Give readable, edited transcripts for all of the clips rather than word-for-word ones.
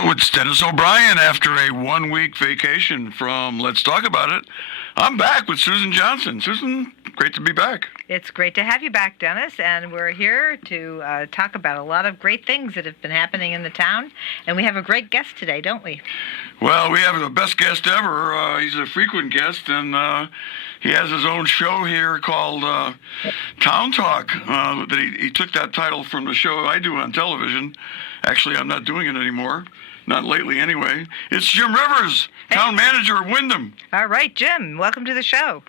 Hello, it's Dennis O'Brien. After a 1 week vacation from Let's Talk About It, I'm back with Susan Johnson. Susan, great to be back. It's great to have you back, Dennis, and we're here to talk about a lot of great things that have been happening in the town, and we have a great guest today, don't we? Well, we have the best guest ever. He's a frequent guest, and he has his own show here called Town Talk. He took that title from the show I do on television. Actually, I'm not doing it anymore. Not lately, anyway. It's Jim Rivers, town manager of Windham. All right, Jim, welcome to the show.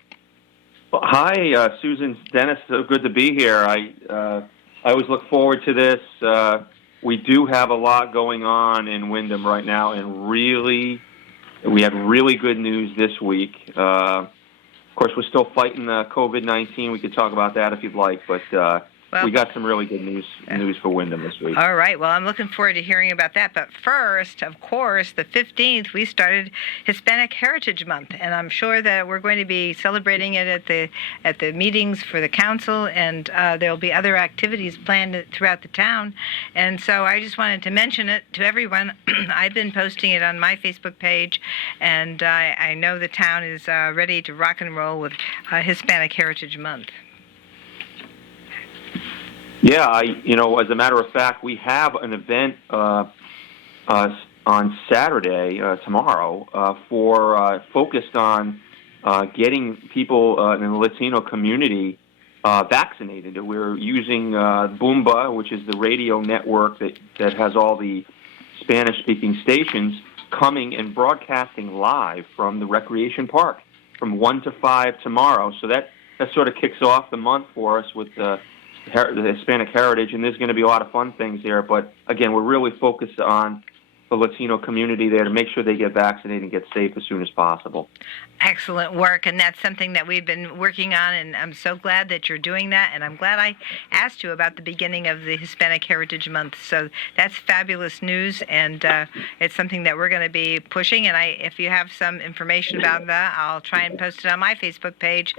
Well, hi, Susan, Dennis. So good to be here. I always look forward to this. We do have a lot going on in Windham right now, and we had really good news this week. Of course, we're still fighting COVID-19. We could talk about that if you'd like, but we got some really good news for Windham this week. All right. Well, I'm looking forward to hearing about that. But first, of course, the 15th, we started Hispanic Heritage Month, and I'm sure that we're going to be celebrating it at the meetings for the council, and there'll be other activities planned throughout the town. And so I just wanted to mention it to everyone. I've been posting it on my Facebook page, and I know the town is ready to rock and roll with Hispanic Heritage Month. Yeah, as a matter of fact, we have an event on Saturday, tomorrow, focused on getting people in the Latino community vaccinated. We're using Boomba, which is the radio network that has all the Spanish-speaking stations, coming and broadcasting live from the Recreation Park from 1 to 5 tomorrow. So that sort of kicks off the month for us with the Hispanic heritage, and there's going to be a lot of fun things there. But again, we're really focused on the Latino community there to make sure they get vaccinated and get safe as soon as possible. Excellent work, and that's something that we've been working on, and I'm so glad that you're doing that, and I'm glad I asked you about the beginning of the Hispanic Heritage Month. So that's fabulous news, and it's something that we're going to be pushing, and if you have some information about that, I'll try and post it on my Facebook page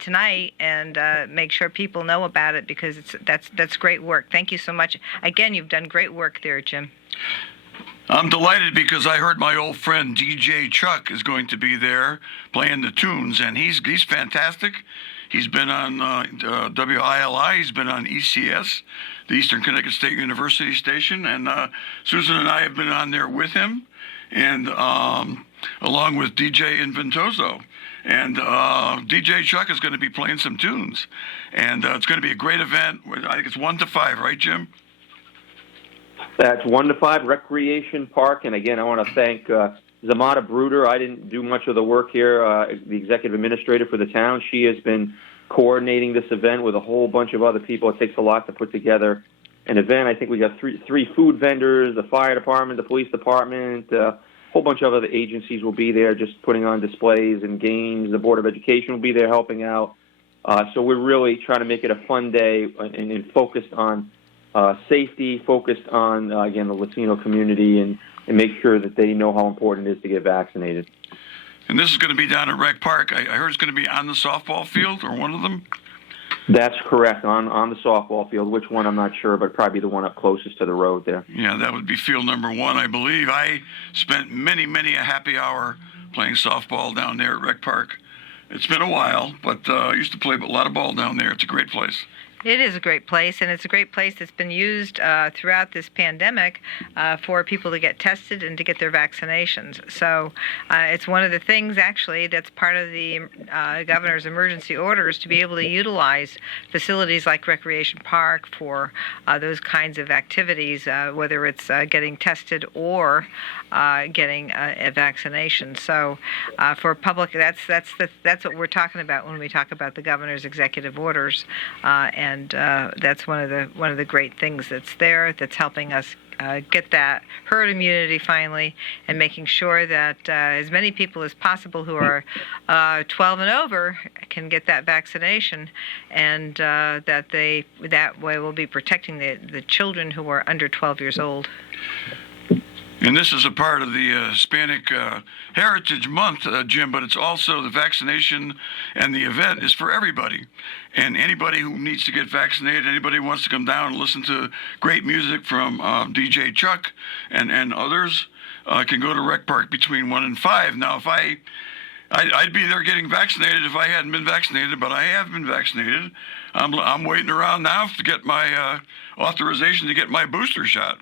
tonight and make sure people know about it, because that's great work. Thank you so much. Again, you've done great work there, Jim. I'm delighted because I heard my old friend DJ Chuck is going to be there playing the tunes, and he's fantastic. He's been on WILI, he's been on ECS, the Eastern Connecticut State University station, and Susan and I have been on there with him, and along with DJ Inventoso. And DJ Chuck is going to be playing some tunes, and it's going to be a great event. I think it's 1 to 5, right, Jim? That's 1 to 5, Recreation Park. And again, I want to thank Zamata Bruder. I didn't do much of the work here, the executive administrator for the town. She has been coordinating this event with a whole bunch of other people. It takes a lot to put together an event. I think we got three food vendors, the fire department, the police department, a whole bunch of other agencies will be there just putting on displays and games. The Board of Education will be there helping out. So we're really trying to make it a fun day and focused on safety, focused on, again, the Latino community and make sure that they know how important it is to get vaccinated. And this is going to be down at Rec Park. I heard it's going to be on the softball field or one of them? That's correct, on the softball field. Which one, I'm not sure, but probably the one up closest to the road there. Yeah, that would be field number 1, I believe. I spent many a happy hour playing softball down there at Rec Park. It's been a while, but I used to play a lot of ball down there. It's a great place. It is a great place, and it's a great place that's been used throughout this pandemic for people to get tested and to get their vaccinations. So it's one of the things, actually, that's part of the governor's emergency orders to be able to utilize facilities like Recreation Park for those kinds of activities, whether it's getting tested or getting a vaccination. So for public, that's what we're talking about when we talk about the governor's executive orders, and that's one of the great things that's there, that's helping us get that herd immunity finally, and making sure that as many people as possible who are 12 and over can get that vaccination, and that way will be protecting the children who are under 12 years old. And this is a part of the Hispanic Heritage Month, Jim, but it's also the vaccination, and the event is for everybody. And anybody who needs to get vaccinated, anybody who wants to come down and listen to great music from DJ Chuck and others, can go to Rec Park between 1 and 5. Now, I'd be there getting vaccinated if I hadn't been vaccinated, but I have been vaccinated. I'm waiting around now to get my authorization to get my booster shot.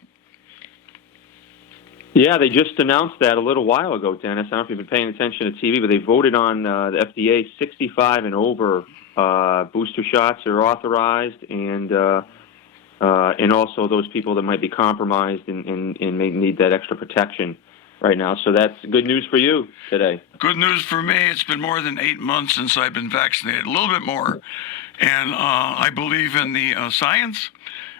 Yeah, they just announced that a little while ago, Dennis. I don't know if you've been paying attention to TV, but they voted on the FDA 65 and over booster shots are authorized, and also those people that might be compromised and may need that extra protection right now. So that's good news for you today. Good news for me. It's been more than 8 months since I've been vaccinated, a little bit more. And I believe in the science.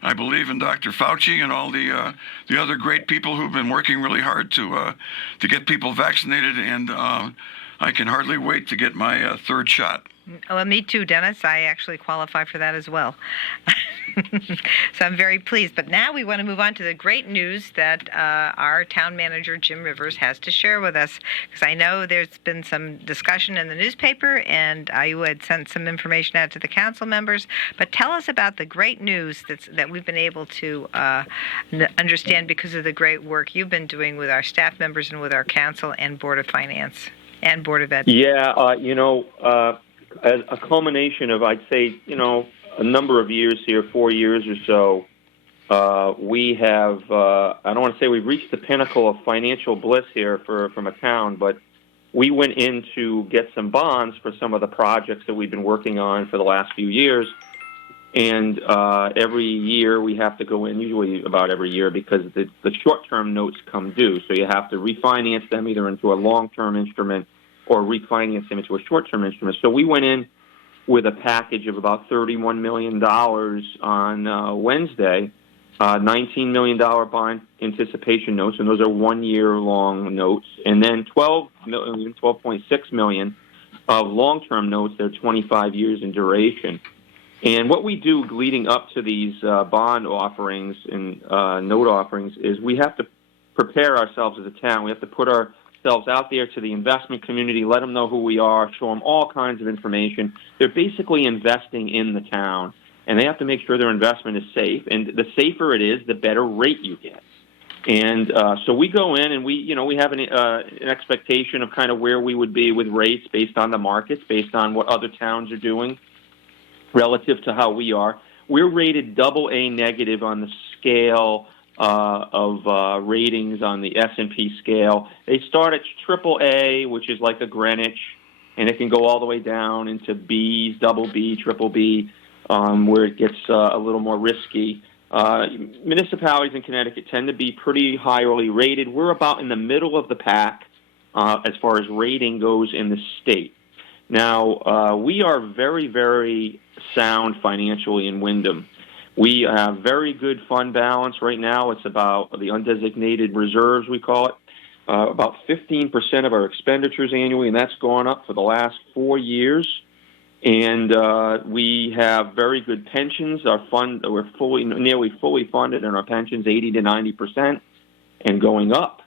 I believe in Dr. Fauci and all the other great people who've been working really hard to get people vaccinated, and I can hardly wait to get my third shot. Well, me too, Dennis. I actually qualify for that as well. So I'm very pleased. But now we want to move on to the great news that our town manager, Jim Rivers, has to share with us. Because I know there's been some discussion in the newspaper, and you had sent some information out to the council members. But tell us about the great news that we've been able to understand because of the great work you've been doing with our staff members and with our council and Board of Finance and Board of Ed. Yeah, as a culmination of, I'd say, a number of years here, 4 years or so, we have, I don't want to say we've reached the pinnacle of financial bliss here from a town, but we went in to get some bonds for some of the projects that we've been working on for the last few years. And every year we have to go in, usually about every year, because the short-term notes come due. So you have to refinance them either into a long-term instrument or refinance them into a short-term instrument. So we went in with a package of about $31 million on Wednesday, $19 million bond anticipation notes, and those are 1 year long notes, and then $12.6 million of long-term notes. They're 25 years in duration. And what we do leading up to these bond offerings and note offerings is we have to prepare ourselves as a town. We have to put ourselves out there to the investment community, let them know who we are, show them all kinds of information. They're basically investing in the town, and they have to make sure their investment is safe. And the safer it is, the better rate you get. And so we go in and we have an expectation of kind of where we would be with rates based on the markets, based on what other towns are doing relative to how we are. We're rated AA negative on the scale of ratings on the S&P scale. They start at AAA, which is like a Greenwich, and it can go all the way down into Bs, double B, triple B, where it gets a little more risky. Municipalities in Connecticut tend to be pretty highly rated. We're about in the middle of the pack as far as rating goes in the state. Now, we are very, very sound financially in Windham. We have very good fund balance right now. It's about the undesignated reserves, we call it, about 15% of our expenditures annually, and that's gone up for the last 4 years. And we have very good pensions. We're nearly fully funded in our pensions, 80 to 90%, and going up.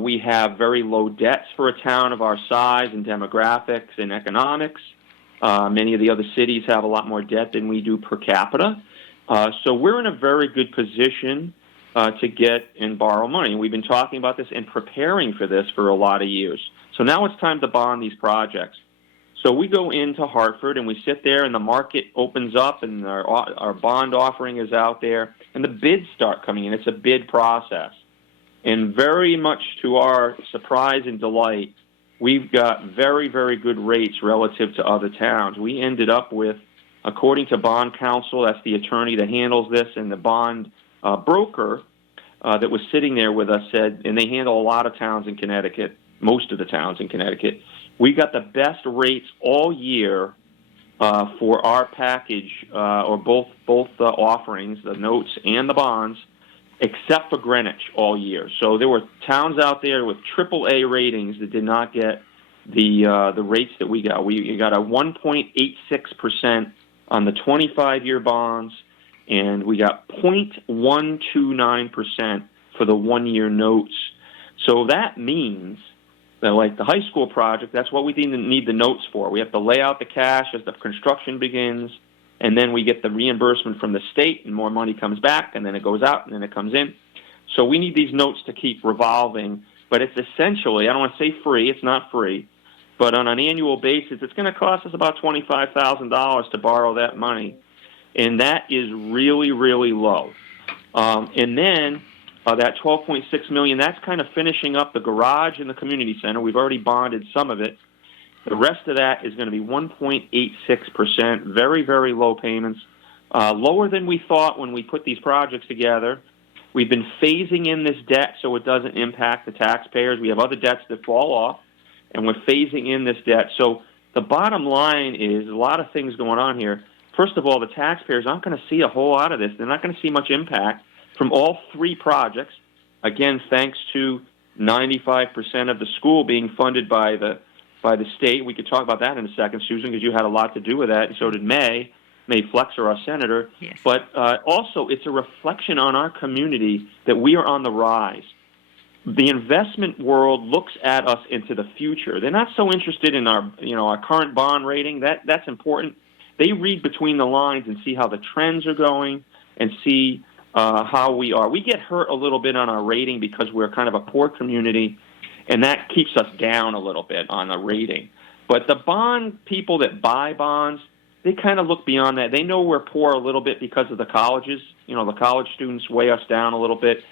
We have very low debts for a town of our size and demographics and economics. Many of the other cities have a lot more debt than we do per capita. So we're in a very good position to get and borrow money. We've been talking about this and preparing for this for a lot of years. So now it's time to bond these projects. So we go into Hartford and we sit there and the market opens up and our bond offering is out there and the bids start coming in. It's a bid process. And very much to our surprise and delight, we've got very, very good rates relative to other towns. We ended up with, according to Bond Counsel, that's the attorney that handles this, and the bond broker that was sitting there with us said, and they handle a lot of towns in Connecticut, most of the towns in Connecticut, we got the best rates all year for our package, or both offerings, the notes and the bonds, except for Greenwich all year. So there were towns out there with AAA ratings that did not get the rates that we got. We got a 1.86% on the 25-year bonds, and we got 0.129% for the 1-year notes. So that means that, like the high school project, that's what we need the notes for. We have to lay out the cash as the construction begins, and then we get the reimbursement from the state, and more money comes back, and then it goes out, and then it comes in. So we need these notes to keep revolving, but it's essentially, I don't want to say free, it's not free, but on an annual basis, it's going to cost us about $25,000 to borrow that money, and that is really, really low. And then that $12.6 million, that's kind of finishing up the garage and the community center. We've already bonded some of it. The rest of that is going to be 1.86%, very, very low payments, lower than we thought when we put these projects together. We've been phasing in this debt so it doesn't impact the taxpayers. We have other debts that fall off, and we're phasing in this debt. So the bottom line is a lot of things going on here. First of all, the taxpayers aren't going to see a whole lot of this. They're not going to see much impact from all three projects. Again, thanks to 95% of the school being funded by the state. We could talk about that in a second, Susan, because you had a lot to do with that, and so did May Flexer, our senator. Yes. But also, it's a reflection on our community that we are on the rise. The investment world looks at us into the future. They're not so interested in our current bond rating. That's important. They read between the lines and see how the trends are going and see how we are. We get hurt a little bit on our rating because we're kind of a poor community, and that keeps us down a little bit on the rating. But the bond people that buy bonds, they kind of look beyond that. They know we're poor a little bit because of the colleges. The college students weigh us down a little bit.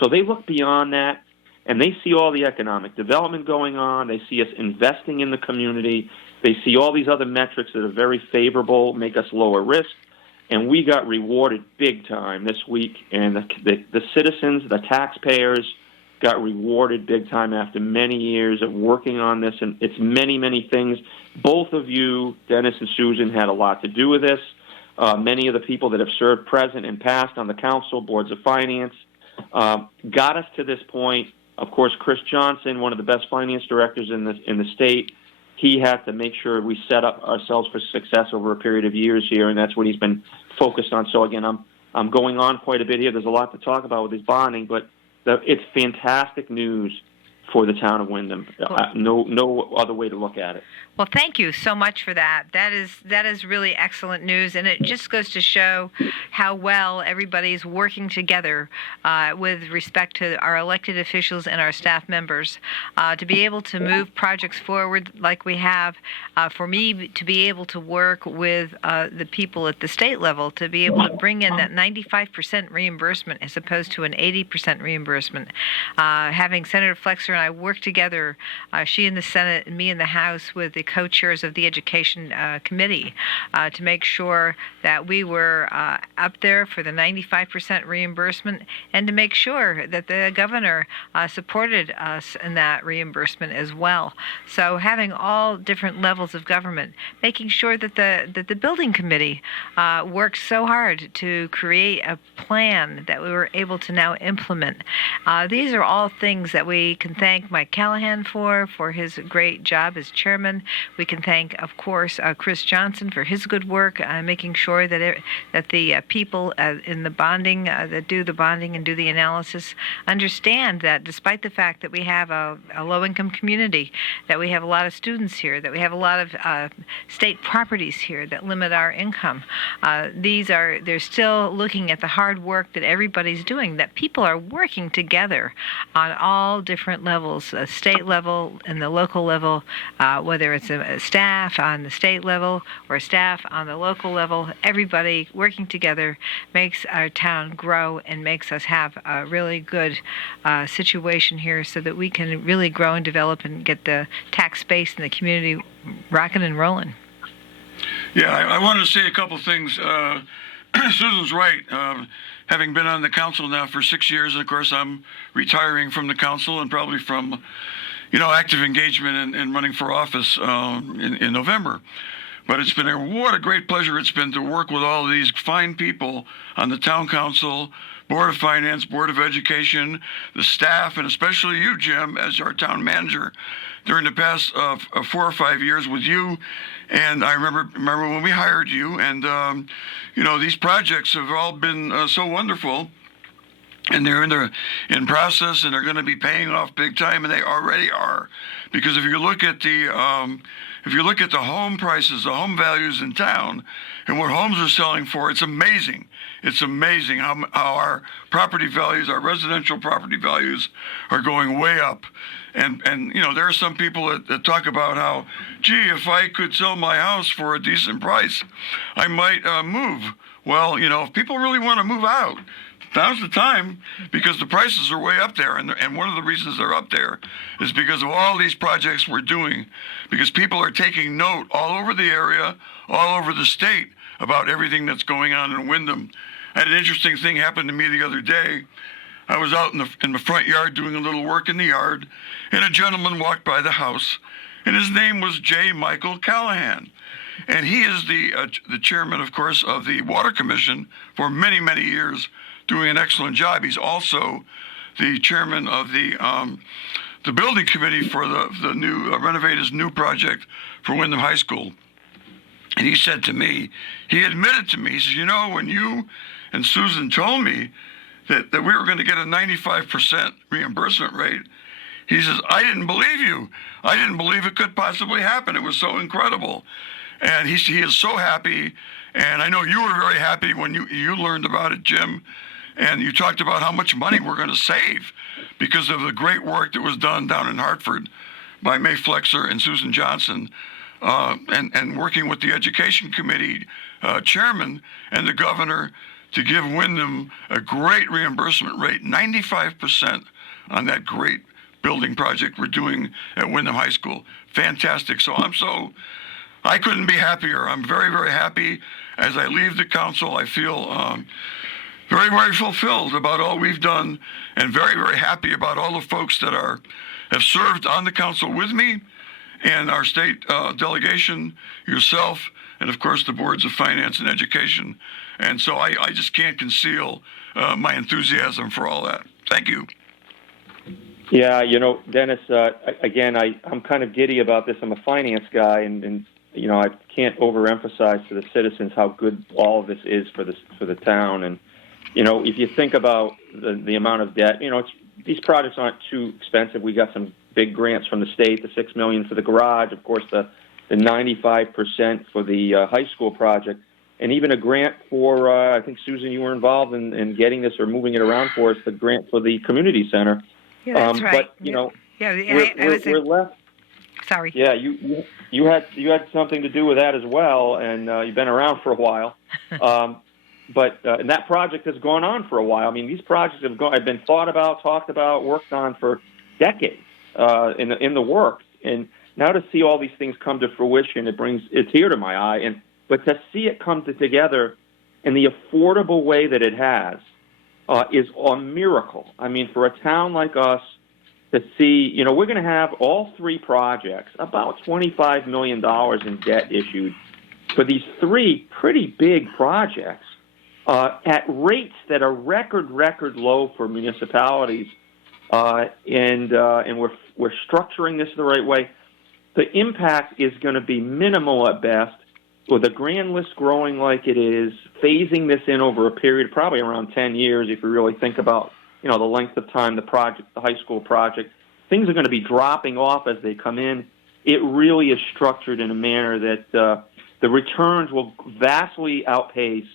So they look beyond that, and they see all the economic development going on. They see us investing in the community. They see all these other metrics that are very favorable, make us lower risk. And we got rewarded big time this week. And the citizens, the taxpayers, got rewarded big time after many years of working on this. And it's many, many things. Both of you, Dennis and Susan, had a lot to do with this. Many of the people that have served present and past on the council, boards of finance, got us to this point. Of course, Chris Johnson, one of the best finance directors in the state, he had to make sure we set up ourselves for success over a period of years here, and that's what he's been focused on. So again, I'm going on quite a bit here. There's a lot to talk about with this bonding, but it's fantastic news for the town of Windham. No other way to look at it. Well, thank you so much for that. That is really excellent news, and it just goes to show how well everybody's working together with respect to our elected officials and our staff members to be able to move projects forward like we have. For me to be able to work with the people at the state level to be able to bring in that 95% reimbursement as opposed to an 80% reimbursement. Having Senator Flexer and I work together, she in the Senate and me in the House with the co-chairs of the Education Committee to make sure that we were up there for the 95% reimbursement and to make sure that the governor supported us in that reimbursement as well. So having all different levels of government, making sure that the building committee worked so hard to create a plan that we were able to now implement. These are all things that we can thank Mike Callahan for his great job as chairman. We can thank, of course, Chris Johnson for his good work, making sure that the people in the bonding that do the bonding and do the analysis understand that despite the fact that we have a low-income community, that we have a lot of students here, that we have a lot of state properties here that limit our income, they're still looking at the hard work that everybody's doing, that people are working together on all different levels, state level and the local level, whether it's a staff on the state level or staff on the local level. Everybody working together makes our town grow and makes us have a really good situation here so that we can really grow and develop and get the tax base in the community rocking and rolling. Yeah, I want to say a couple things. Susan's right. Having been on the council now for 6 years, and of course I'm retiring from the council and probably from, active engagement and running for office in November. But it's been what a great pleasure it's been to work with all of these fine people on the town council, Board of Finance, Board of Education, the staff, and especially you, Jim, as our town manager during the past 4 or 5 years with you. And I remember when we hired you, and these projects have all been so wonderful. and they're in process, and they're going to be paying off big time, and they already are, because if you look at the home prices, the home values in town, and what homes are selling for, it's amazing. It's amazing how our property values, our residential property values, are going way up. And there are some people that talk about how, gee, if I could sell my house for a decent price, I might move. Well, if people really want to move out, now's the time, because the prices are way up there. And one of the reasons they're up there is because of all these projects we're doing, because people are taking note all over the area, all over the state, about everything that's going on in Windham. I had an interesting thing happen to me the other day. I was out in the front yard doing a little work in the yard, and a gentleman walked by the house, and his name was J. Michael Callahan. And he is the chairman, of course, of the Water Commission for many, many years, doing an excellent job. He's also the chairman of the building committee for the new Renovator's new project for Windham High School. And he said to me, he admitted to me, he says, when you and Susan told me that we were going to get a 95% reimbursement rate, he says, I didn't believe you. I didn't believe it could possibly happen. It was so incredible. And he is so happy. And I know you were very happy when you learned about it, Jim. And you talked about how much money we're going to save because of the great work that was done down in Hartford by May Flexer and Susan Johnson, and working with the Education Committee chairman and the governor to give Windham a great reimbursement rate, 95% on that great building project we're doing at Windham High School. Fantastic. So I couldn't be happier. I'm very, very happy. As I leave the council, I feel very, very fulfilled about all we've done, and very, very happy about all the folks that have served on the council with me, and our state delegation, yourself, and of course the boards of finance and education. And so I just can't conceal my enthusiasm for all that. Thank you. Yeah, Dennis, again, I'm kind of giddy about this. I'm a finance guy, and I can't overemphasize to the citizens how good all of this is for the town. And if you think about the amount of debt, these projects aren't too expensive. We got some big grants from the state, the $6 million for the garage, of course, the 95% for the high school project, and even a grant for, I think, Susan, you were involved in getting this or moving it around for us, the grant for the community center. Yeah, that's right. But, we're left. Sorry. Yeah, you had something to do with that as well, and you've been around for a while. But and that project has gone on for a while. I mean, these projects have been thought about, talked about, worked on for decades in the works. And now to see all these things come to fruition, it brings a tear to my eye. But to see it come together in the affordable way that it has is a miracle. I mean, for a town like us to see, we're going to have all three projects, about $25 million in debt issued for these three pretty big projects at rates that are record low for municipalities, and we're structuring this the right way. The impact is going to be minimal at best, with a grand list growing like it is, phasing this in over a period probably around 10 years if you really think about the length of time the high school project. Things are going to be dropping off as they come in. It really is structured in a manner that the returns will vastly outpace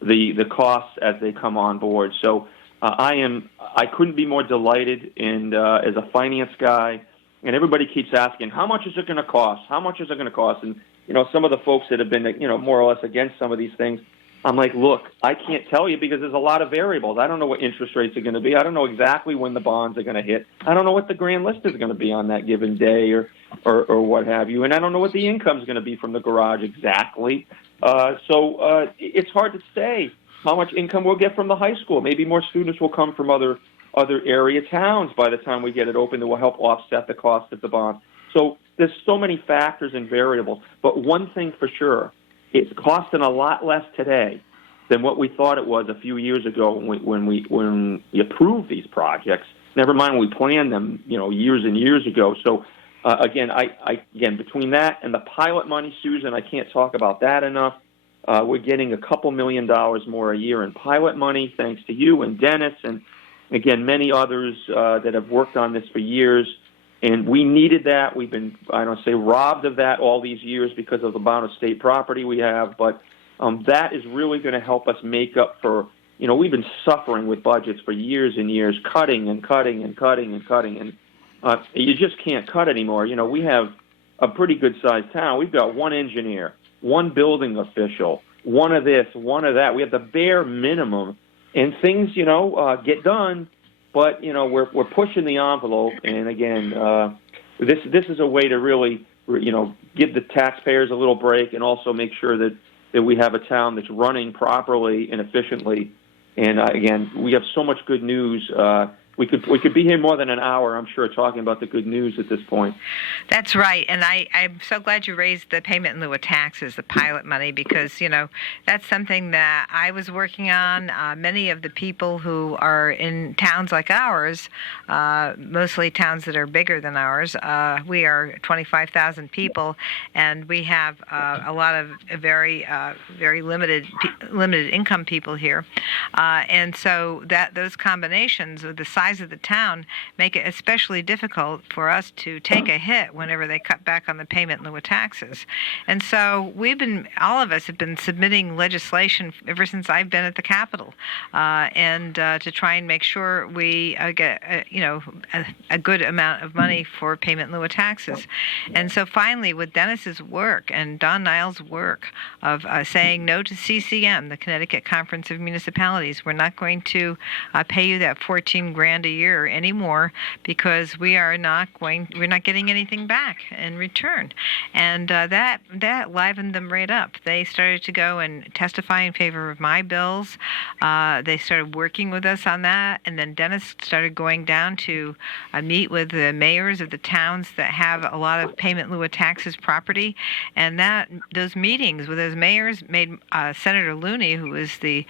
the costs as they come on board. So I couldn't be more delighted, and as a finance guy, and everybody keeps asking, how much is it going to cost? How much is it going to cost? And some of the folks that have been more or less against some of these things, I'm like, look, I can't tell you because there's a lot of variables. I don't know what interest rates are going to be. I don't know exactly when the bonds are going to hit. I don't know what the grand list is going to be on that given day or what have you. And I don't know what the income is going to be from the garage exactly. So it's hard to say how much income we'll get from the high school. Maybe more students will come from other area towns by the time we get it open that will help offset the cost of the bond. So there's so many factors and variables. But one thing for sure, it's costing a lot less today than what we thought it was a few years ago when we approved these projects. Never mind when we planned them, years and years ago. So again, between that and the pilot money, Susan, I can't talk about that enough. We're getting a couple $1 million more a year in pilot money, thanks to you and Dennis, and again, many others that have worked on this for years. And we needed that. We've been, I don't say robbed of that all these years because of the amount of state property we have, but that is really going to help us make up for, we've been suffering with budgets for years and years, cutting and cutting and cutting and cutting, and you just can't cut anymore. We have a pretty good-sized town. We've got one engineer, one building official, one of this, one of that. We have the bare minimum, and things, get done, but, we're pushing the envelope, and again, this is a way to really, give the taxpayers a little break and also make sure that we have a town that's running properly and efficiently. And again, we have so much good news. We could be here more than an hour, I'm sure, talking about the good news at this point. That's right, and I'm so glad you raised the payment in lieu of taxes, the pilot money, because, that's something that I was working on. Many of the people who are in towns like ours, mostly towns that are bigger than ours, we are 25,000 people, and we have a lot of very limited income people here, and so those combinations with the size of the town make it especially difficult for us to take a hit whenever they cut back on the payment in lieu of taxes. And so all of us have been submitting legislation ever since I've been at the Capitol, and to try and make sure we get a good amount of money for payment in lieu of taxes. And so finally, with Dennis's work and Don Niles' work of saying no to CCM, the Connecticut Conference of Municipalities, we're not going to pay you that $14,000 a year anymore because we're not getting anything back in return. And that livened them right up. They started to go and testify in favor of my bills. They started working with us on that, and then Dennis started going down to meet with the mayors of the towns that have a lot of payment in lieu of taxes property, and those meetings with those mayors made Senator Looney, who is the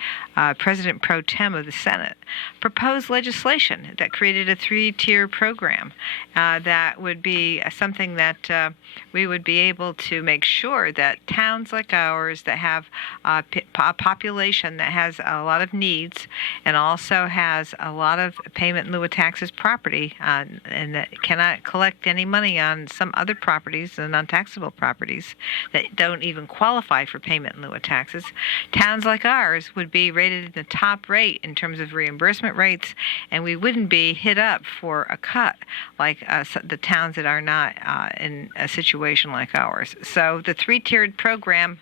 President pro tem of the Senate, propose legislation that created a 3-tier program that would be something that we would be able to make sure that towns like ours that have a population that has a lot of needs and also has a lot of payment in lieu of taxes property and that cannot collect any money on some other properties and non-taxable properties that don't even qualify for payment in lieu of taxes, towns like ours would be rated in the top rate in terms of reimbursement rates, and we wouldn't be hit up for a cut like the towns that are not in a situation like ours. So the three-tiered program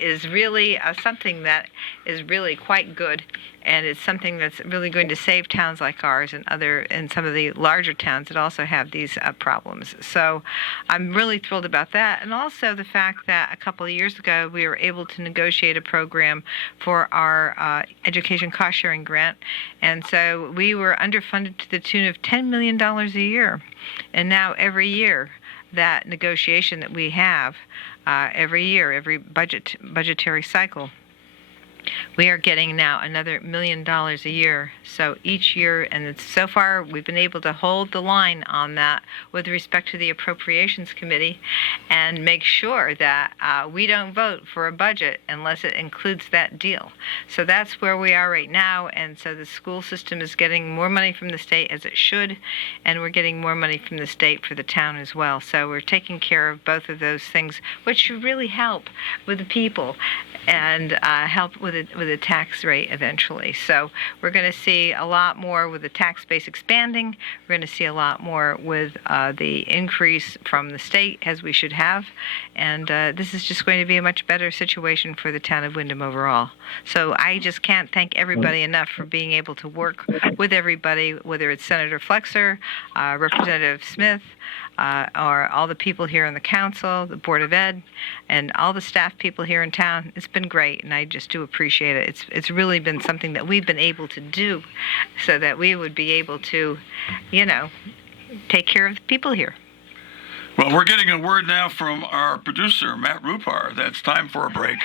is really something that is really quite good, and it's something that's really going to save towns like ours and some of the larger towns that also have these problems. So I'm really thrilled about that, and also the fact that a couple of years ago we were able to negotiate a program for our education cost-sharing grant, and so we were underfunded to the tune of $10 million a year, and now every year that negotiation that we have every year, every budgetary cycle, we are getting now another $1 million a year. So each year, and so far we've been able to hold the line on that with respect to the Appropriations Committee and make sure that we don't vote for a budget unless it includes that deal. So that's where we are right now, and so the school system is getting more money from the state as it should, and we're getting more money from the state for the town as well. So we're taking care of both of those things, which should really help with the people and help with the tax rate eventually. So we're going to see a lot more with the tax base expanding. We're going to see a lot more with the increase from the state, as we should have. And this is just going to be a much better situation for the town of Windham overall. So I just can't thank everybody enough for being able to work with everybody, whether it's Senator Flexer, Representative Smith, or all the people here in the council, the Board of Ed, and all the staff people here in town. It's been great, and I just do appreciate it. It's really been something that we've been able to do so that we would be able to, take care of the people here. Well, we're getting a word now from our producer, Matt Rupar. That's time for a break.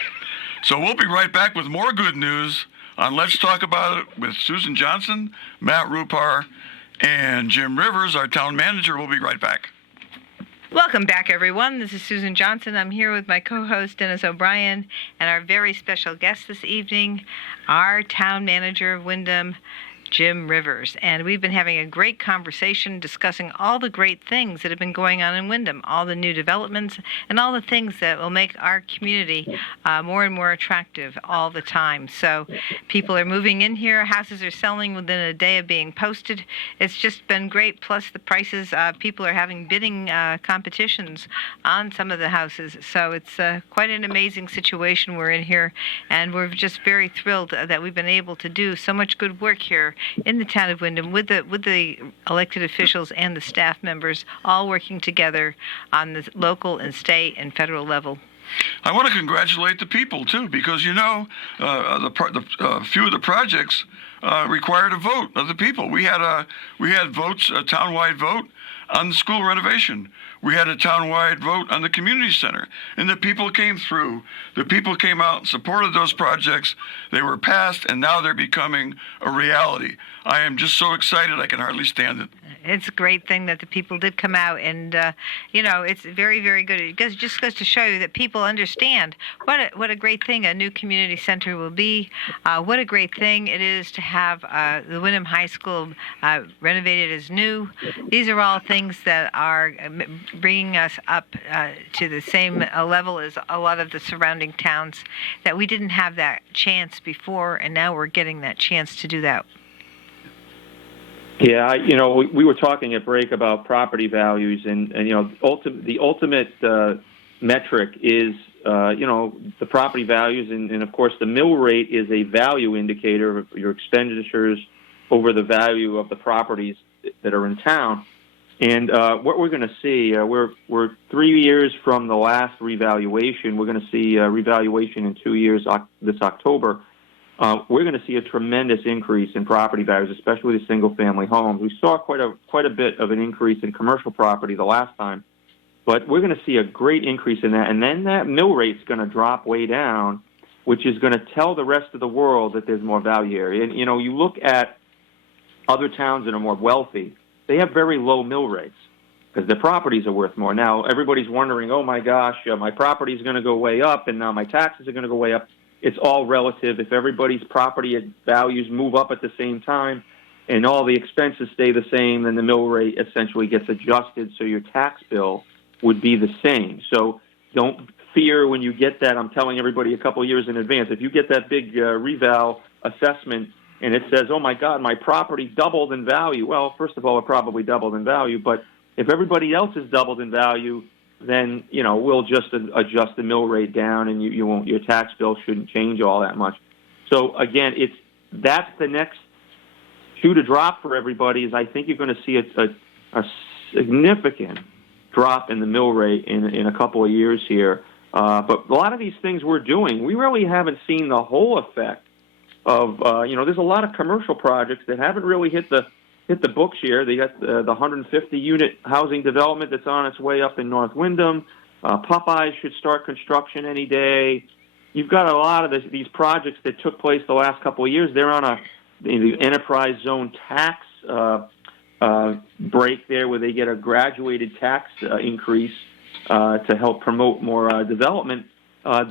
So we'll be right back with more good news on Let's Talk About It with Susan Johnson, Matt Rupar, and Jim Rivers, our town manager. We'll be right back. Welcome back, everyone. This is Susan Johnson. I'm here with my co-host, Dennis O'Brien, and our very special guest this evening, our town manager of Windham, Jim Rivers. And we've been having a great conversation discussing all the great things that have been going on in Windham, all the new developments, and all the things that will make our community more and more attractive all the time. So people are moving in here. Houses are selling within a day of being posted. It's just been great. Plus the prices, people are having bidding competitions on some of the houses. So it's quite an amazing situation we're in here. And we're just very thrilled that we've been able to do so much good work here in the town of Windham with the elected officials and the staff members all working together on the local and state and federal level. I want to congratulate the people too, because few of the projects required a vote of the people. We had votes, a townwide vote on the school renovation. We had a townwide vote on the community center, and the people came through. The people came out and supported those projects. They were passed, and now they're becoming a reality. I am just so excited I can hardly stand it. It's a great thing that the people did come out, and it's very, very good. It just goes to show you that people understand what a great thing a new community center will be. What a great thing it is to have the Windham High School renovated as new. These are all things that are bringing us up to the same level as a lot of the surrounding towns that we didn't have that chance before, and now we're getting that chance to do that. Yeah, we were talking at break about property values, and the ultimate metric is the property values, and of course the mill rate is a value indicator of your expenditures over the value of the properties that are in town. And what we're going to see, we're 3 years from the last revaluation. We're going to see a revaluation in 2 years this October. We're going to see a tremendous increase in property values, especially the single-family homes. We saw quite a bit of an increase in commercial property the last time, but we're going to see a great increase in that. And then that mill rate's going to drop way down, which is going to tell the rest of the world that there's more value here. And you look at other towns that are more wealthy; they have very low mill rates because their properties are worth more. Now everybody's wondering, oh my gosh, my property is going to go way up, and now my taxes are going to go way up. It's all relative. If everybody's property values move up at the same time and all the expenses stay the same, then the mill rate essentially gets adjusted so your tax bill would be the same. So don't fear when you get that. I'm telling everybody a couple of years in advance. If you get that big reval assessment and it says, oh, my God, my property doubled in value, well, first of all, it probably doubled in value. But if everybody else has doubled in value, then we'll just adjust the mill rate down, and you won't. Your tax bill shouldn't change all that much. So again, that's the next shoe to drop for everybody. Is I think you're going to see a significant drop in the mill rate in a couple of years here. But a lot of these things we're doing, we really haven't seen the whole effect of. There's a lot of commercial projects that haven't really hit the books here. They got the 150-unit housing development that's on its way up in North Windham. Popeyes should start construction any day. You've got a lot of these projects that took place the last couple of years. They're on the enterprise zone tax break there, where they get a graduated tax increase to help promote more development.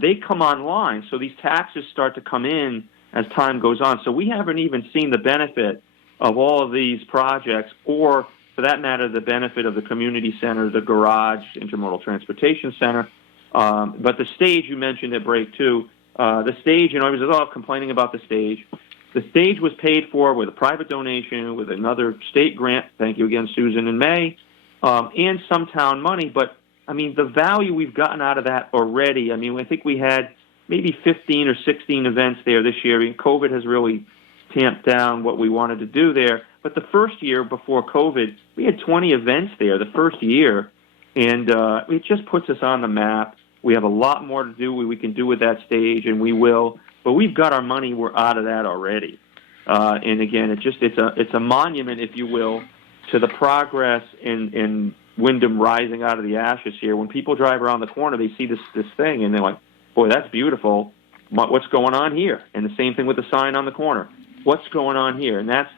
They come online, so these taxes start to come in as time goes on. So we haven't even seen the benefit of all of these projects, or for that matter, the benefit of the community center, the garage, intermodal transportation center. But the stage you mentioned at break too, the stage, I was complaining about the stage. The stage was paid for with a private donation, with another state grant, thank you again, Susan and May, and some town money. But, the value we've gotten out of that already, I think we had maybe 15 or 16 events there this year. COVID has really tamped down what we wanted to do there. But the first year before COVID, we had 20 events there the first year, and it just puts us on the map. We have a lot more to do. We can do with that stage, and we will. But we've got our money. We're out of that already. And again, it's a monument, if you will, to the progress in Windham rising out of the ashes here. When people drive around the corner, they see this thing, and they're like, boy, that's beautiful. What's going on here? And the same thing with the sign on the corner. What's going on here? And that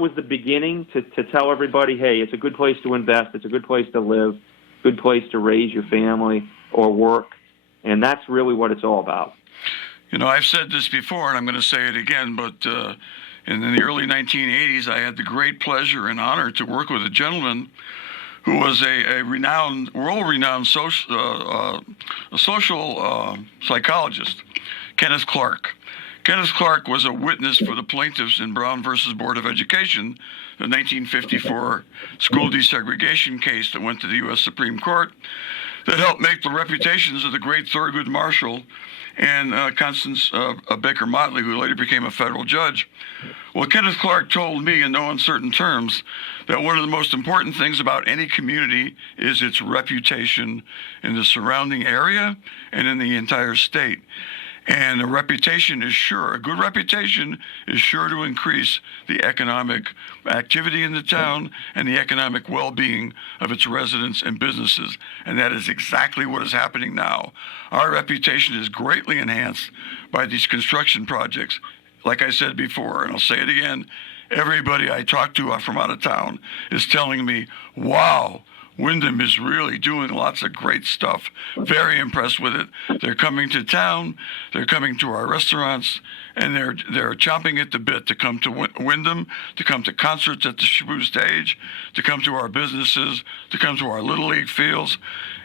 was the beginning to tell everybody, hey, it's a good place to invest. It's a good place to live. good place to raise your family or work, and that's really what it's all about. You know, I've said this before, and I'm going to say it again, but in the early 1980s, I had the great pleasure and honor to work with a gentleman who was a world-renowned social psychologist, Kenneth Clark. Kenneth Clark was a witness for the plaintiffs in Brown versus Board of Education, the 1954 school desegregation case that went to the U.S. Supreme Court, that helped make the reputations of the great Thurgood Marshall and Constance Baker Motley, who later became a federal judge. Well, Kenneth Clark told me in no uncertain terms that one of the most important things about any community is its reputation in the surrounding area and in the entire state. And a good reputation is sure to increase the economic activity in the town and the economic well-being of its residents and businesses. And that is exactly what is happening now. Our reputation is greatly enhanced by these construction projects. Like I said before, and I'll say it again, everybody I talk to from out of town is telling me, wow, Windham is really doing lots of great stuff. Very impressed with it. They're coming to town. They're coming to our restaurants, and they're chomping at the bit to come to Windham, to come to concerts at the Shabu Stage, to come to our businesses, to come to our Little League fields,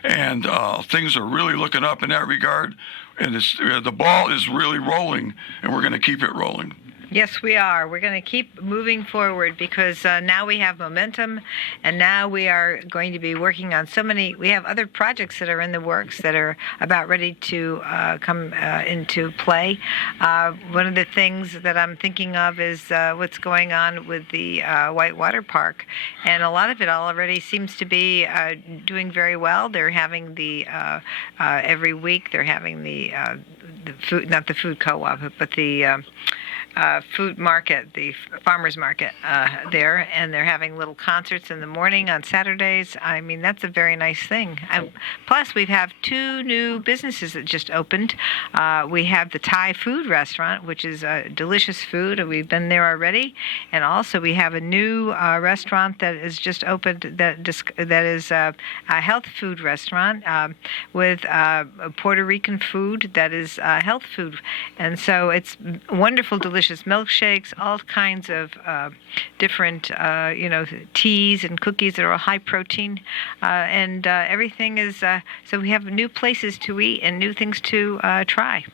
and things are really looking up in that regard. And the ball is really rolling, and we're going to keep it rolling. Yes, we are. We're going to keep moving forward because now we have momentum, and now we are going to be working on we have other projects that are in the works that are about ready to come into play. One of the things that I'm thinking of is what's going on with the Whitewater Park, and a lot of it already seems to be doing very well. They're having every week they're having the food, not the food co-op, but the food market, the farmers market there, and they're having little concerts in the morning on Saturdays. I mean, that's a very nice thing. Plus, we have 2 new businesses that just opened. We have the Thai food restaurant, which is delicious food, and we've been there already. And also, we have a new restaurant that is just opened that is a health food restaurant with Puerto Rican food that is health food. And so it's wonderful, delicious milkshakes, all kinds of different, teas and cookies that are all high protein, and everything is. So we have new places to eat and new things to try.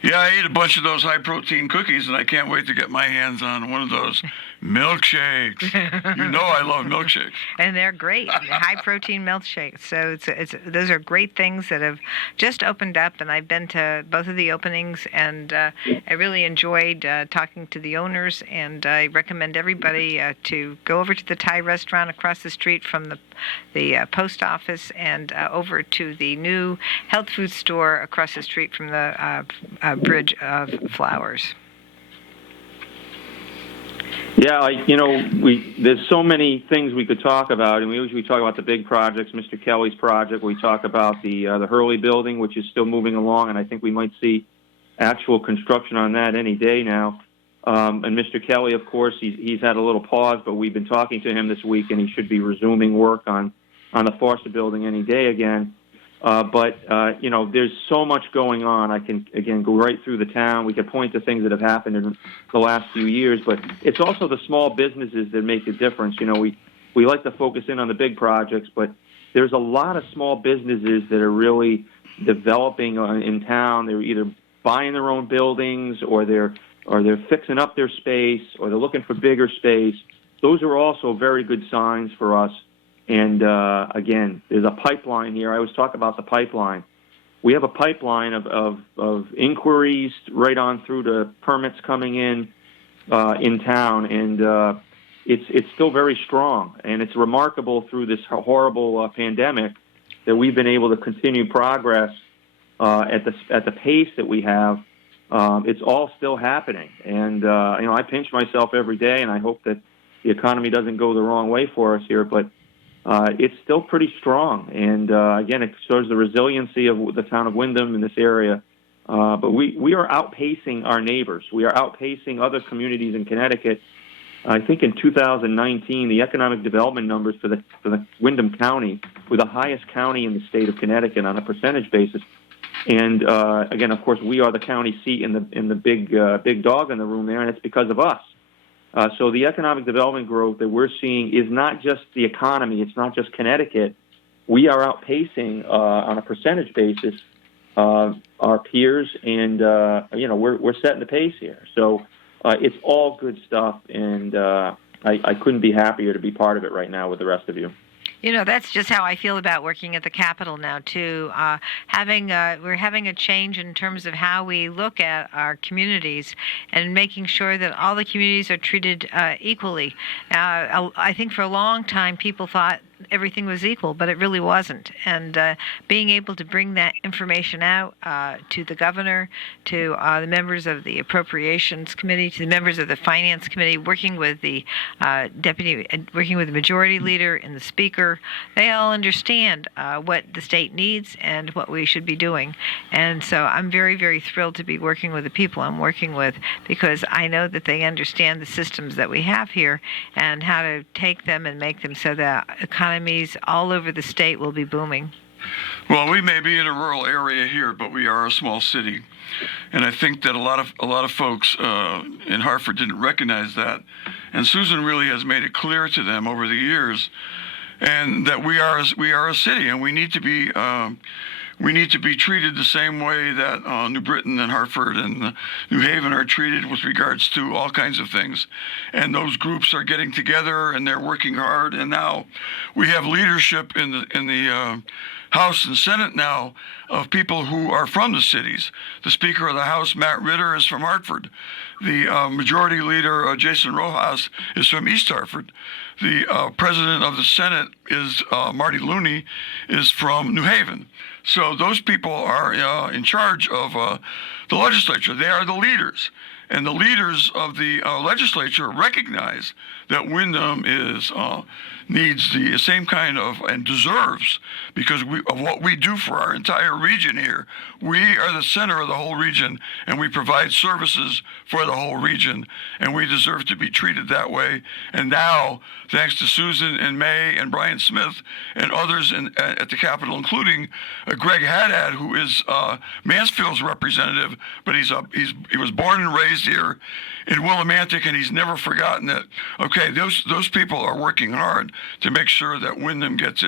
Yeah, I ate a bunch of those high-protein cookies, and I can't wait to get my hands on one of those milkshakes. You know I love milkshakes. And they're great, high-protein milkshakes. So those are great things that have just opened up, and I've been to both of the openings, and I really enjoyed talking to the owners, and I recommend everybody to go over to the Thai restaurant across the street from the post office and over to the new health food store across the street from the Bridge of Flowers. Yeah, there's so many things we could talk about, and we usually talk about the big projects, Mr. Kelly's project. We talk about the Hurley building, which is still moving along, and I think we might see actual construction on that any day now. And Mr. Kelly, of course, he's had a little pause, but we've been talking to him this week, and he should be resuming work on the Foster building any day again. But there's so much going on. I can, again, go right through the town. We could point to things that have happened in the last few years, but it's also the small businesses that make a difference. We like to focus in on the big projects, but there's a lot of small businesses that are really developing in town. They're either buying their own buildings or they're fixing up their space or they're looking for bigger space. Those are also very good signs for us. And, again, there's a pipeline here. I always talk about the pipeline. We have a pipeline of inquiries right on through to permits coming in town, and it's still very strong. And it's remarkable through this horrible pandemic that we've been able to continue progress at the pace that we have. It's all still happening. And, I pinch myself every day, and I hope that the economy doesn't go the wrong way for us here, but it's still pretty strong, and again, it shows the resiliency of the town of Windham in this area. But we are outpacing our neighbors. We are outpacing other communities in Connecticut I think in 2019, the economic development numbers for the Windham County were the highest county in the state of Connecticut on a percentage basis. And again, of course, we are the county seat in the big dog in the room there, and it's because of us. So the economic development growth that we're seeing is not just the economy; it's not just Connecticut. We are outpacing on a percentage basis our peers, and we're setting the pace here. So it's all good stuff, and I couldn't be happier to be part of it right now with the rest of you. You know, that's just how I feel about working at the Capitol now, too. We're having a change in terms of how we look at our communities and making sure that all the communities are treated equally. I think for a long time people thought everything was equal, but it really wasn't. And being able to bring that information out to the governor, to the members of the Appropriations Committee, to the members of the Finance Committee, working with the working with the Majority Leader and the Speaker, they all understand what the state needs and what we should be doing. And so I'm very, very thrilled to be working with the people I'm working with, because I know that they understand the systems that we have here and how to take them and make them so that economies all over the state will be booming. Well, we may be in a rural area here, but we are a small city, and I think that a lot of folks in Hartford didn't recognize that, and Susan really has made it clear to them over the years, and that we are a city, and we need to be treated the same way that New Britain and Hartford and New Haven are treated with regards to all kinds of things. And those groups are getting together and they're working hard. And now we have leadership in the House and Senate now of people who are from the cities. The Speaker of the House, Matt Ritter, is from Hartford. The Majority Leader, Jason Rojas, is from East Hartford. The President of the Senate is Marty Looney, is from New Haven. So those people are in charge of the legislature. They are the leaders. And the leaders of the legislature recognize that Windham needs the same kind of, and deserves, because of what we do for our entire region here. We are the center of the whole region, and we provide services for the whole region, and we deserve to be treated that way. And now, thanks to Susan and May and Brian Smith and others at the Capitol, including Greg Haddad, who is Mansfield's representative, but he was born and raised here in Willimantic, and he's never forgotten that. Okay, those people are working hard to make sure that Windham gets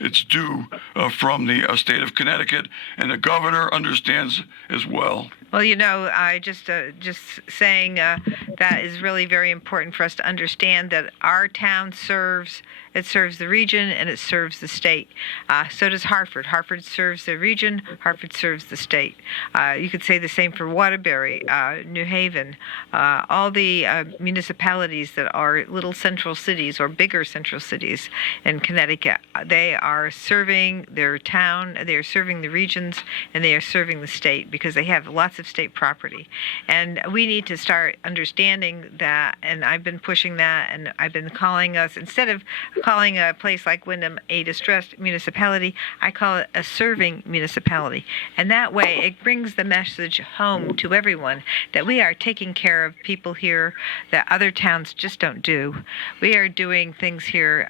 its due from the state of Connecticut, and the governor understands as well. Well, you know, I just saying that is really very important for us to understand that our town serves the region and it serves the state. So does Hartford. Hartford serves the region. Hartford serves the state. You could say the same for Waterbury, New Haven, all the municipalities that are little central cities or bigger central cities in Connecticut. They are serving their town, they are serving the regions, and they are serving the state because they have lots of state property. And we need to start understanding that, and I've been pushing that, and I've been calling us, instead of calling a place like Windham a distressed municipality, I call it a serving municipality. And that way it brings the message home to everyone that we are taking care of people here that other towns just don't do. We are doing things here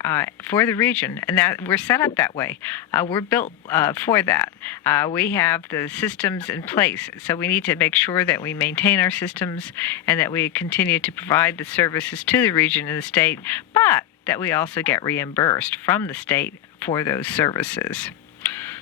for the region, and that we're set up that way. We're built for that. We have the systems in place, so we need to make sure that we maintain our systems and that we continue to provide the services to the region and the state, but that we also get reimbursed from the state for those services.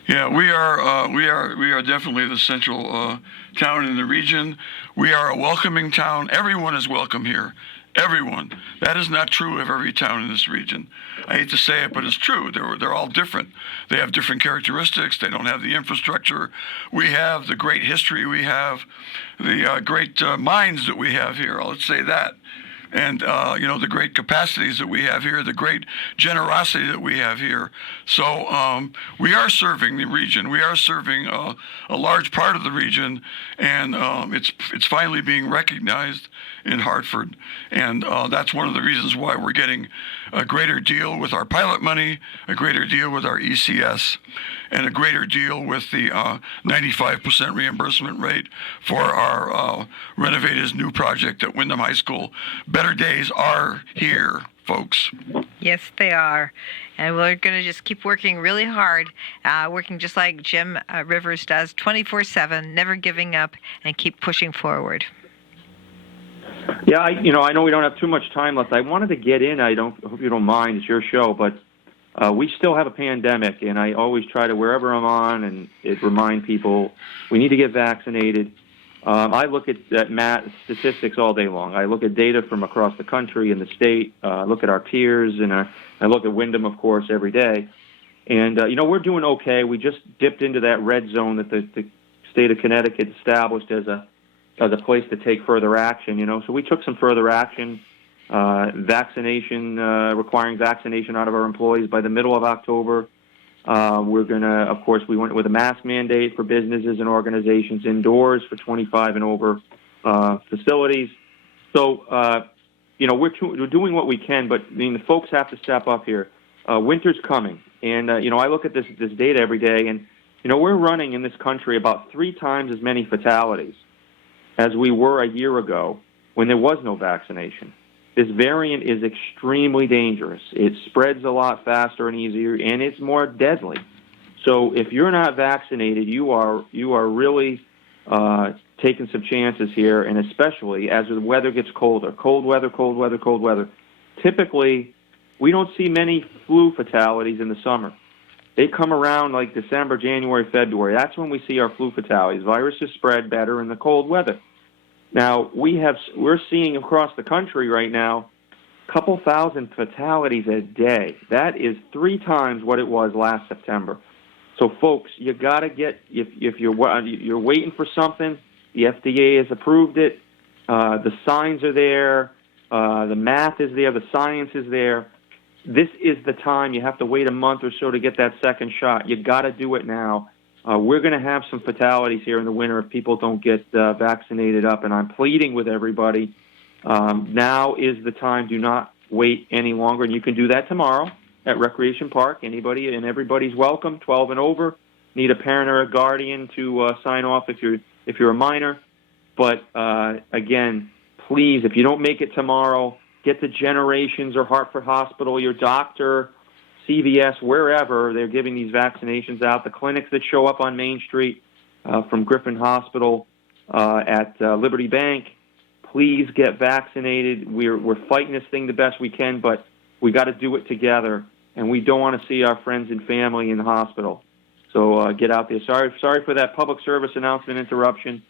Yeah, we are definitely the central town in the region. We are a welcoming town. Everyone is welcome here. Everyone. That is not true of every town in this region. I hate to say it, but it's true. They're all different. They have different characteristics. They don't have the infrastructure we have, the great history we have, the great minds that we have here. Let's say that. And, the great capacities that we have here, the great generosity that we have here. So we are serving the region. We are serving a large part of the region, and it's finally being recognized. in Hartford. And that's one of the reasons why we're getting a greater deal with our pilot money, a greater deal with our ECS, and a greater deal with the 95% reimbursement rate for our Renovated new project at Wyndham High School. Better days are here, folks. Yes, they are. And we're going to just keep working really hard, working just like Jim Rivers does, 24/7, never giving up, and keep pushing forward. Yeah, I know we don't have too much time left. I wanted to get in. I hope you don't mind. It's your show, but we still have a pandemic, and I always try to, wherever I'm on, and remind people we need to get vaccinated. I look at statistics all day long. I look at data from across the country and the state. I look at our peers, and I look at Wyndham, of course, every day. And, we're doing okay. We just dipped into that red zone that the state of Connecticut established as a place to take further action, So we took some further action, requiring vaccination out of our employees by the middle of October. We're going to, of course, we went with a mask mandate for businesses and organizations indoors for 25 and over facilities. So, we're doing what we can, but the folks have to step up here. Winter's coming, and I look at this data every day, and we're running in this country about 3 times as many fatalities as we were a year ago when there was no vaccination. This variant is extremely dangerous. It spreads a lot faster and easier, and it's more deadly. So if you're not vaccinated, you are really taking some chances here, and especially as the weather gets colder. Cold weather. Typically, we don't see many flu fatalities in the summer. They come around like December, January, February. That's when we see our flu fatalities. Viruses spread better in the cold weather. Now, we're seeing across the country right now a couple thousand fatalities a day. That is 3 times what it was last September. So, folks, you got to get, if you're waiting for something, the FDA has approved it. The signs are there. The math is there. The science is there. This is the time. You have to wait a month or so to get that second shot. You got to do it now. We're going to have some fatalities here in the winter if people don't get vaccinated up, and I'm pleading with everybody. Now is the time. Do not wait any longer, and you can do that tomorrow at Recreation Park. Anybody and everybody's welcome, 12 and over. Need a parent or a guardian to sign off if you're a minor. But again, please, if you don't make it tomorrow, get the Generations or Hartford Hospital, your doctor, CVS, wherever they're giving these vaccinations out. The clinics that show up on Main Street from Griffin Hospital at Liberty Bank, please get vaccinated. We're fighting this thing the best we can, but we got to do it together, and we don't want to see our friends and family in the hospital. So get out there. Sorry for that public service announcement interruption.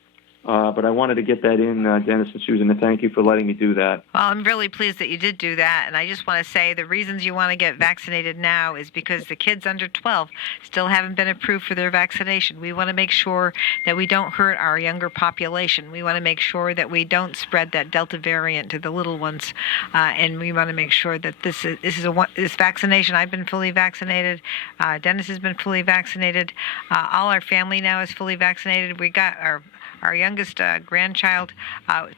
But I wanted to get that in, Dennis and Susan, and thank you for letting me do that. Well, I'm really pleased that you did do that, and I just want to say the reasons you want to get vaccinated now is because the kids under 12 still haven't been approved for their vaccination. We want to make sure that we don't hurt our younger population. We want to make sure that we don't spread that Delta variant to the little ones, and we want to make sure that this vaccination. I've been fully vaccinated. Dennis has been fully vaccinated. All our family now is fully vaccinated. We got our youngest grandchild,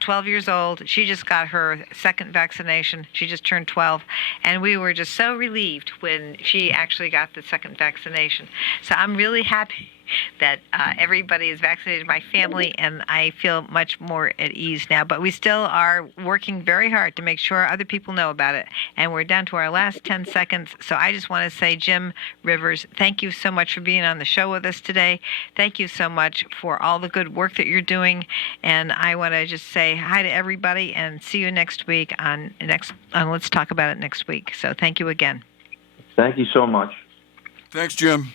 12 years old. She just got her second vaccination. She just turned 12. And we were just so relieved when she actually got the second vaccination. So I'm really happy that everybody is vaccinated, my family, and I feel much more at ease now. But we still are working very hard to make sure other people know about it. And we're down to our last 10 seconds. So I just want to say, Jim Rivers, thank you so much for being on the show with us today. Thank you so much for all the good work that you're doing. And I want to just say hi to everybody and see you next week on Let's Talk About It next week. So thank you again. Thank you so much. Thanks, Jim.